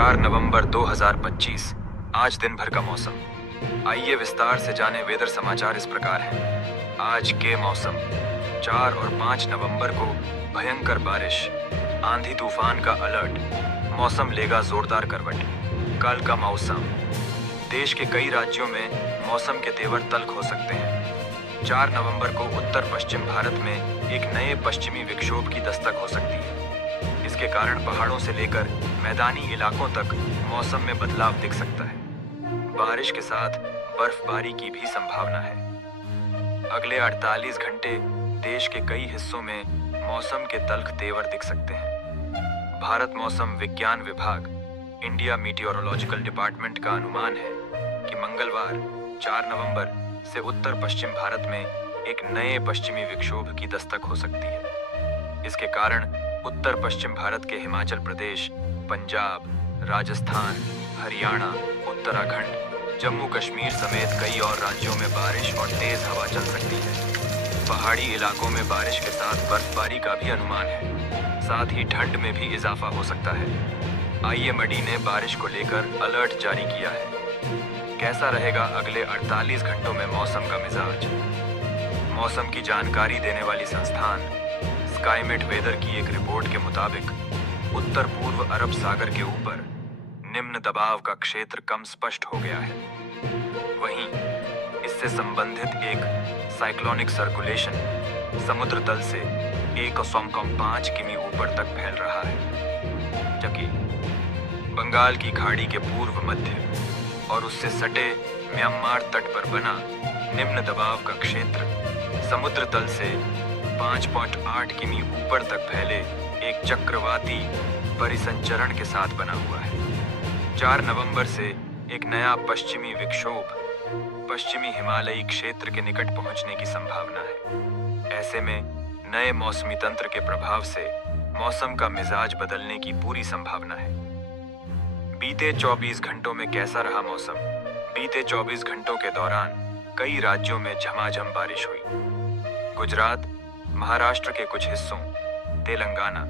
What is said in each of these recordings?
4 नवंबर 2025 आज दिन भर का मौसम। आइए विस्तार से जाने वेदर समाचार इस प्रकार हैं। आज के मौसम 4 और 5 नवंबर को भयंकर बारिश, आंधी तूफान का अलर्ट, मौसम लेगा जोरदार करवट। कल का मौसम, देश के कई राज्यों में मौसम के तेवर तल्ख हो सकते हैं। 4 नवंबर को उत्तर पश्चिम भारत में एक नए पश्चिमी विक्षोभ की दस्तक हो सकती है। इसके कारण पहाड़ों से लेकर मैदानी इलाकों तक मौसम में बदलाव दिख सकता है। बारिश के साथ बर्फबारी की भी संभावना है। अगले 48 घंटे देश के कई हिस्सों में मौसम के तल्ख तेवर दिख सकते हैं। भारत मौसम विज्ञान विभाग, इंडिया मीटियोरोलॉजिकल डिपार्टमेंट का अनुमान है कि मंगलवार 4 नवंबर से उत्तर पश्चिम भारत में एक नए पश्चिमी विक्षोभ की दस्तक हो सकती है। इसके कारण उत्तर पश्चिम भारत के हिमाचल प्रदेश, पंजाब, राजस्थान, हरियाणा, उत्तराखंड, जम्मू कश्मीर समेत कई और राज्यों में बारिश और तेज हवा चल सकती है। पहाड़ी इलाकों में बारिश के साथ बर्फबारी का भी अनुमान है। साथ ही ठंड में भी इजाफा हो सकता है। IMD ने बारिश को लेकर अलर्ट जारी किया है। कैसा रहेगा अगले 48 घंटों में मौसम का मिजाज? मौसम की जानकारी देने वाली संस्थान स्काईमेट वेदर की एक रिपोर्ट के मुताबिक उत्तर पूर्व अरब सागर के ऊपर निम्न दबाव का क्षेत्र कम स्पष्ट हो गया है। वहीं इससे संबंधित एक साइक्लोनिक सर्कुलेशन समुद्र तल से 1.5 किमी ऊपर तक फैल रहा है, जबकि बंगाल की खाड़ी के पूर्व मध्य और उससे सटे म्यांमार तट पर बना निम्न दबाव का क्षेत्र समुद्र तल से 5.8 किमी ऊपर तक फैले एक चक्रवाती परिसंचरण के साथ बना हुआ है। 4 नवंबर से एक नया पश्चिमी विक्षोभ पश्चिमी हिमालयी क्षेत्र के निकट पहुंचने की संभावना है। ऐसे में नए मौसमी तंत्र के प्रभाव से मौसम का मिजाज बदलने की पूरी संभावना है। बीते 24 घंटों में कैसा रहा मौसम? बीते 24 घंटों के दौरान कई राज्यों में झमाझम बारिश हुई। गुजरात, महाराष्ट्र के कुछ हिस्सों, तेलंगाना,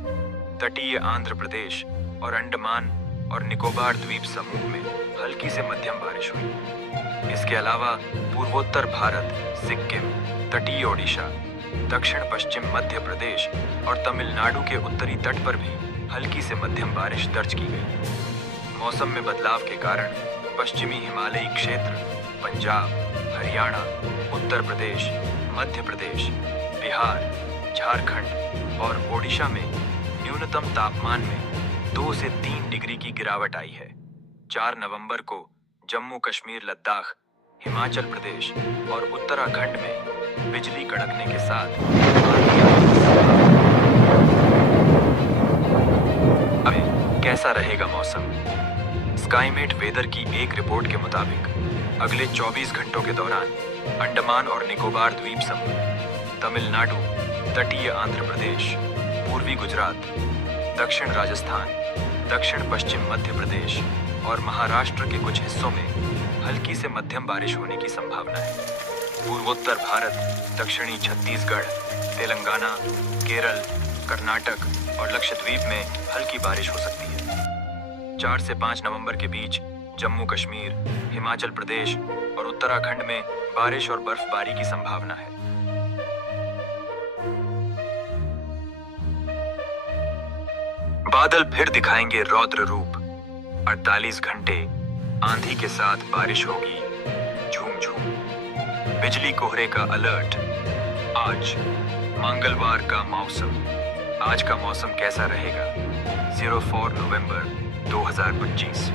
तटीय आंध्र प्रदेश और अंडमान और निकोबार द्वीप समूह में हल्की से मध्यम बारिश हुई। इसके अलावा पूर्वोत्तर भारत, सिक्किम, तटीय ओडिशा, दक्षिण पश्चिम मध्य प्रदेश और तमिलनाडु के उत्तरी तट पर भी हल्की से मध्यम बारिश दर्ज की गई। मौसम में बदलाव के कारण पश्चिमी हिमालयी क्षेत्र, पंजाब, हरियाणा, उत्तर प्रदेश, मध्य प्रदेश, बिहार, झारखंड और ओडिशा में न्यूनतम तापमान में 2 से 3 डिग्री की गिरावट आई है। 4 नवंबर को जम्मू कश्मीर, लद्दाख, हिमाचल प्रदेश और उत्तराखंड में बिजली कड़कने के साथ अब कैसा रहेगा मौसम? स्काईमेट वेदर की एक रिपोर्ट के मुताबिक अगले 24 घंटों के दौरान अंडमान और निकोबार द्वीप समूह, तमिलनाडु, तटीय आंध्र प्रदेश, पूर्वी गुजरात, दक्षिण राजस्थान, दक्षिण पश्चिम मध्य प्रदेश और महाराष्ट्र के कुछ हिस्सों में हल्की से मध्यम बारिश होने की संभावना है। पूर्वोत्तर भारत, दक्षिणी छत्तीसगढ़, तेलंगाना, केरल, कर्नाटक और लक्षद्वीप में हल्की बारिश हो सकती है। 4 से 5 नवंबर के बीच जम्मू कश्मीर, हिमाचल प्रदेश और उत्तराखंड में बारिश और बर्फबारी की संभावना है। बादल फिर दिखाएंगे रौद्र रूप। 48 घंटे आंधी के साथ बारिश होगी, झूम-झूम। बिजली कोहरे का अलर्ट। आज मंगलवार का मौसम। आज का मौसम कैसा रहेगा? 04 नवंबर 2025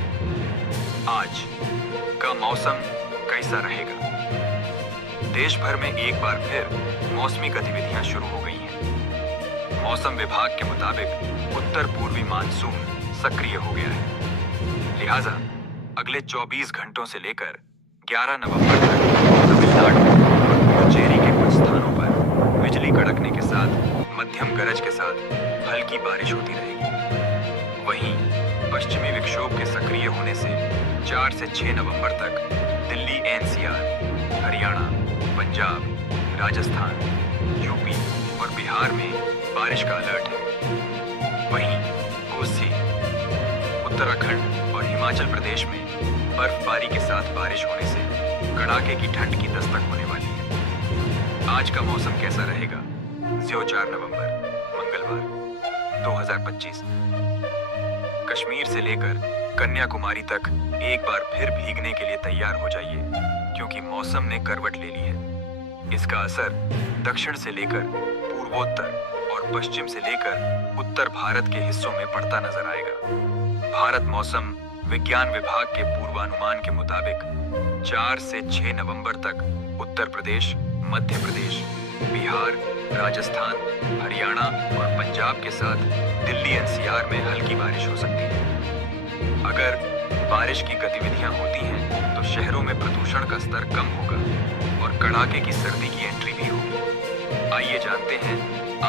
आज का मौसम कैसा रहेगा? देश भर में एक बार फिर मौसमी गतिविधियां शुरू हो गई हैं। मौसम विभाग के मुताबिक उत्तर पूर्वी मानसून सक्रिय हो गया है। लिहाजा अगले 24 घंटों से लेकर 11 नवंबर तक तमिलनाडु और पुडुचेरी के कुछ स्थानों पर बिजली कड़कने के साथ मध्यम गरज के साथ हल्की बारिश होती रहेगी। वहीं पश्चिमी विक्षोभ के सक्रिय होने से 4 से 6 नवंबर तक दिल्ली, NCR, हरियाणा, पंजाब, राजस्थान, यूपी और बिहार में बारिश का अलर्ट है। वहीं कोसी, उत्तराखंड हिमाचल प्रदेश में बर्फबारी के साथ बारिश होने से कड़ाके की ठंड की दस्तक होने वाली है। आज का मौसम कैसा रहेगा? 4 नवंबर मंगलवार 2025। कश्मीर से लेकर कन्याकुमारी तक एक बार फिर भीगने के लिए तैयार हो जाइए, क्योंकि मौसम ने करवट ले ली है। इसका असर दक्षिण से लेकर पूर्वोत्तर और पश्चिम से लेकर उत्तर भारत के हिस्सों में पड़ता नजर आएगा। भारत मौसम विज्ञान विभाग के पूर्वानुमान के मुताबिक 4 से 6 नवंबर तक उत्तर प्रदेश, मध्य प्रदेश, बिहार, राजस्थान, हरियाणा और पंजाब के साथ दिल्ली एनसीआर में हल्की बारिश हो सकती है। अगर बारिश की गतिविधियां होती हैं तो शहरों में प्रदूषण का स्तर कम होगा और कड़ाके की सर्दी की एंट्री भी होगी। आइए जानते हैं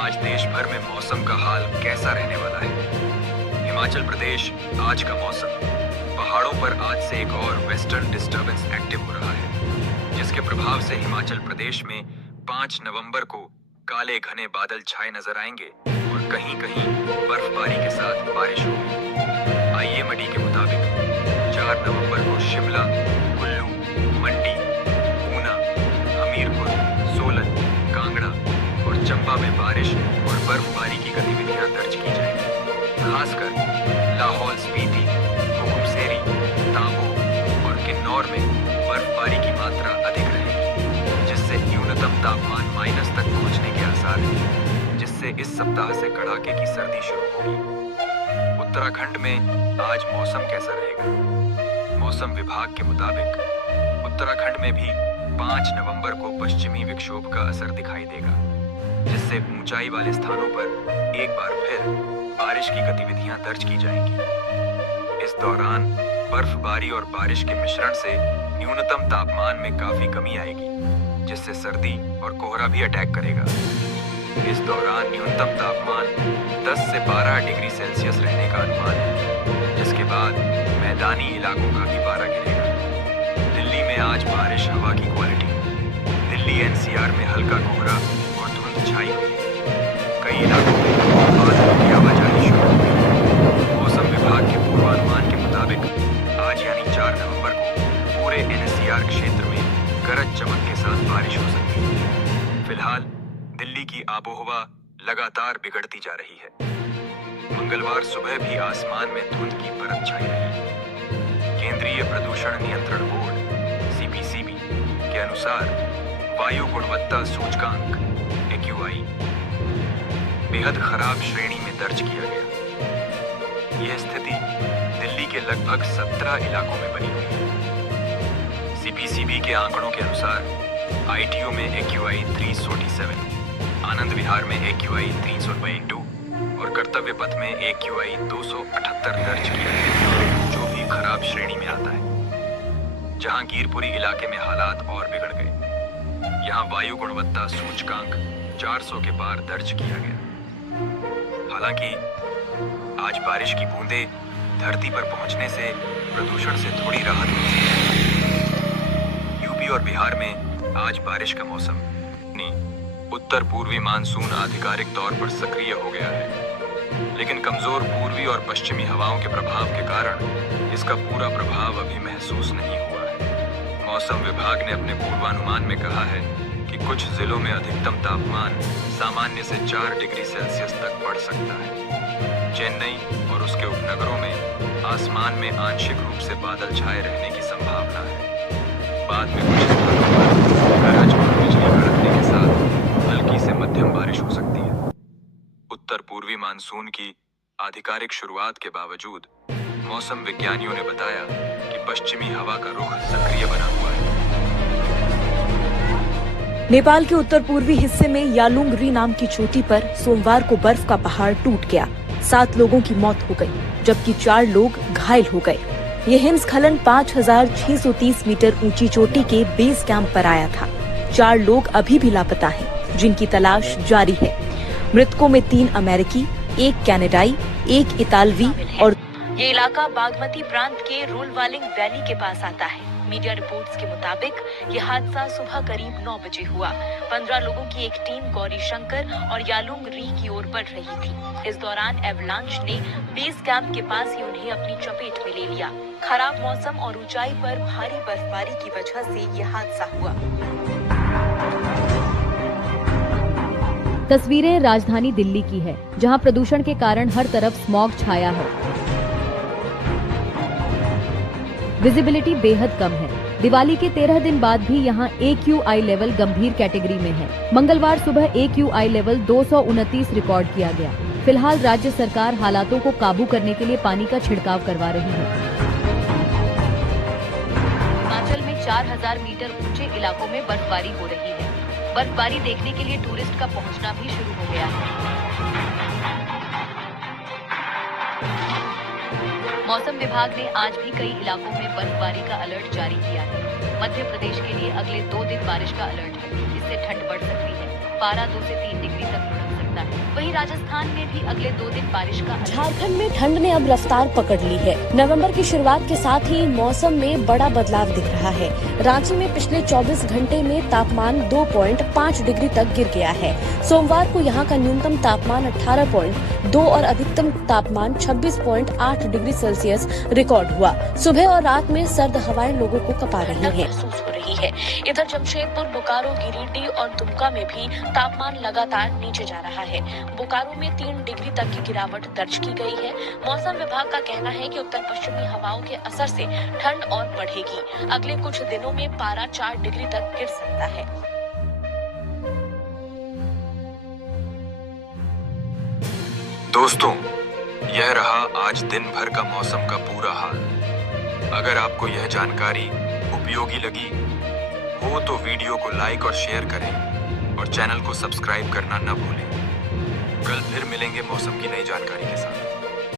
आज देश भर में मौसम का हाल कैसा रहने वाला है। हिमाचल प्रदेश आज का मौसम। पहाड़ों पर आज से एक और वेस्टर्न डिस्टर्बेंस एक्टिव हो रहा है, जिसके प्रभाव से हिमाचल प्रदेश में 5 नवंबर को काले घने बादल छाए नजर आएंगे और कहीं-कहीं बर्फबारी के साथ बारिश होगी। आईएमडी के मुताबिक 4 नवंबर को शिमला, कुल्लू, मंडी, ऊना, हमीरपुर, सोलन, कांगड़ा और चंबा में बारिश और बर्फबारी की गतिविधियां दर्ज की जाएंगी। खासकर लाहौल स्पीति, मुक्सेरी, ताबो और किन्नौर में बर्फबारी की मात्रा अधिक रहेगी, जिससे न्यूनतम तापमान माइनस तक पहुंचने के आसार हैं, जिससे इस सप्ताह से कड़ाके की सर्दी शुरू होगी। उत्तराखंड में आज मौसम कैसा रहेगा? मौसम विभाग के मुताबिक उत्तराखंड में भी 5 नवंबर को पश्चिमी विक्षोभ का असर दिखाई देगा, जिससे ऊंचाई वाले स्थानों पर एक बार फिर बारिश की गतिविधियां दर्ज की जाएंगी। इस दौरान बर्फबारी और बारिश के मिश्रण से न्यूनतम तापमान में काफी कमी आएगी, जिससे सर्दी और कोहरा भी अटैक करेगा। इस दौरान न्यूनतम तापमान 10 से 12 डिग्री सेल्सियस रहने का अनुमान है, जिसके बाद मैदानी इलाकों का भी पारा गिरेगा। दिल्ली में आज बारिश हवा की क्वालिटी। दिल्ली एनसीआर में हल्का कोहरा और धुंध छाई हुई है। कई इलाकों में बादलों की आवाजाही शुरू हो गई। मौसम विभाग के पूर्वानुमान के मुताबिक आज यानी 4 नवंबर को पूरे एनसीआर क्षेत्र में गरज चमक के साथ बारिश हो सकती है। फिलहाल दिल्ली की आबोहवा लगातार बिगड़ती जा रही है। मंगलवार सुबह भी आसमान में धुंध की परत छाई रही। केंद्रीय प्रदूषण नियंत्रण बोर्ड (सीपीसीबी) के अनुसार वायु गुणवत्ता सूचकांक (AQI) बेहद खराब श्रेणी में दर्ज किया गया। यह स्थिति दिल्ली के लगभग 17 इलाकों में बनी हुई है। सीपीसीबी के आंकड़ों के अनुसार ITO में AQI 347, आनंद विहार में AQI 322 और कर्तव्य पथ में AQI 278 दर्ज किया गया, जो भी खराब श्रेणी में आता है। जहांगीरपुरी इलाके में हालात और बिगड़ गए। यहाँ वायु गुणवत्ता सूचकांक 400 के पार दर्ज किया गया। हालांकि आज बारिश की बूंदें धरती पर पहुंचने से प्रदूषण से थोड़ी राहत मिली है। यूपी और बिहार में आज बारिश का मौसम। उत्तर पूर्वी मानसून आधिकारिक तौर पर सक्रिय हो गया है, लेकिन कमजोर पूर्वी और पश्चिमी हवाओं के प्रभाव के कारण इसका पूरा प्रभाव अभी महसूस नहीं हुआ है। मौसम विभाग ने अपने पूर्वानुमान में कहा है कि कुछ जिलों में अधिकतम तापमान सामान्य से 4 डिग्री सेल्सियस तक बढ़ सकता है। चेन्नई और उसके उपनगरों में आसमान में आंशिक रूप से बादल छाए रहने की संभावना है। बाद में कुछ स्थानों पर गरज और बिजली कड़कने के साथ हल्की से मध्यम बारिश हो सकती है। उत्तर पूर्वी मानसून की आधिकारिक शुरुआत के बावजूद मौसम विज्ञानियों ने बताया कि पश्चिमी हवा का रुख सक्रिय बना हुआ है। नेपाल के उत्तर पूर्वी हिस्से में यालुंग नाम की चोटी पर सोमवार को बर्फ का पहाड़ टूट गया। 7 लोगों की मौत हो गई, जबकि 4 लोग घायल हो गए। ये हिमस्खलन 5630 मीटर ऊंची चोटी के बेस कैंप पर आया था। 4 लोग अभी भी लापता हैं, जिनकी तलाश जारी है। मृतकों में 3 अमेरिकी, 1 कनाडाई, 1 इतालवी और ये इलाका बागमती प्रांत के रोलवालिंग वैली के पास आता है। मीडिया रिपोर्ट्स के मुताबिक ये हादसा सुबह करीब 9 बजे हुआ। 15 लोगों की एक टीम गौरी शंकर और यालुंग री की ओर बढ़ रही थी। इस दौरान एवलांच ने बेस कैंप के पास ही उन्हें अपनी चपेट में ले लिया। खराब मौसम और ऊंचाई पर भारी बर्फबारी की वजह से ये हादसा हुआ। तस्वीरें राजधानी दिल्ली की है, जहां प्रदूषण के कारण हर तरफ स्मॉग छाया है। विजिबिलिटी बेहद कम है। दिवाली के 13 दिन बाद भी यहां AQI लेवल गंभीर कैटेगरी में है। मंगलवार सुबह AQI लेवल 229 रिकॉर्ड किया गया। फिलहाल राज्य सरकार हालातों को काबू करने के लिए पानी का छिड़काव करवा रही है। हिमाचल में 4000 मीटर ऊंचे इलाकों में बर्फबारी हो रही है। बर्फबारी देखने के लिए टूरिस्ट का पहुंचना भी शुरू हो गया है। मौसम विभाग ने आज भी कई इलाकों में बर्फबारी का अलर्ट जारी किया है। मध्य प्रदेश के लिए अगले 2 दिन बारिश का अलर्ट है। इससे ठंड बढ़ सकती है। पारा 2 से 3 डिग्री तक लुढ़क सकता है। वहीं राजस्थान में भी अगले 2 दिन बारिश का झारखंड में ठंड ने अब रफ्तार पकड़ ली है। नवंबर की शुरुआत के साथ ही मौसम में बड़ा बदलाव दिख रहा है। रांची में पिछले 24 घंटे में तापमान 2.5 डिग्री तक गिर गया है। सोमवार को यहां का न्यूनतम तापमान 18.2 और अधिकतम तापमान 26.8 डिग्री सेल्सियस रिकॉर्ड हुआ। सुबह और रात में सर्द हवाएं लोगों को कपा रही हैं। महसूस हो रही है। इधर जमशेदपुर, बोकारो, गिरिडीह और दुमका में भी तापमान लगातार नीचे जा रहा है। बोकारो में 3 डिग्री तक की गिरावट दर्ज की गई है। मौसम विभाग का कहना है कि उत्तर पश्चिमी हवाओं के असर से ठंड और बढ़ेगी। अगले कुछ दिनों में पारा 4 डिग्री तक गिर सकता है। दोस्तों, यह रहा आज दिन भर का मौसम का पूरा हाल। अगर आपको यह जानकारी उपयोगी लगी हो तो वीडियो को लाइक और शेयर करें और चैनल को सब्सक्राइब करना न भूलें। कल फिर मिलेंगे मौसम की नई जानकारी के साथ।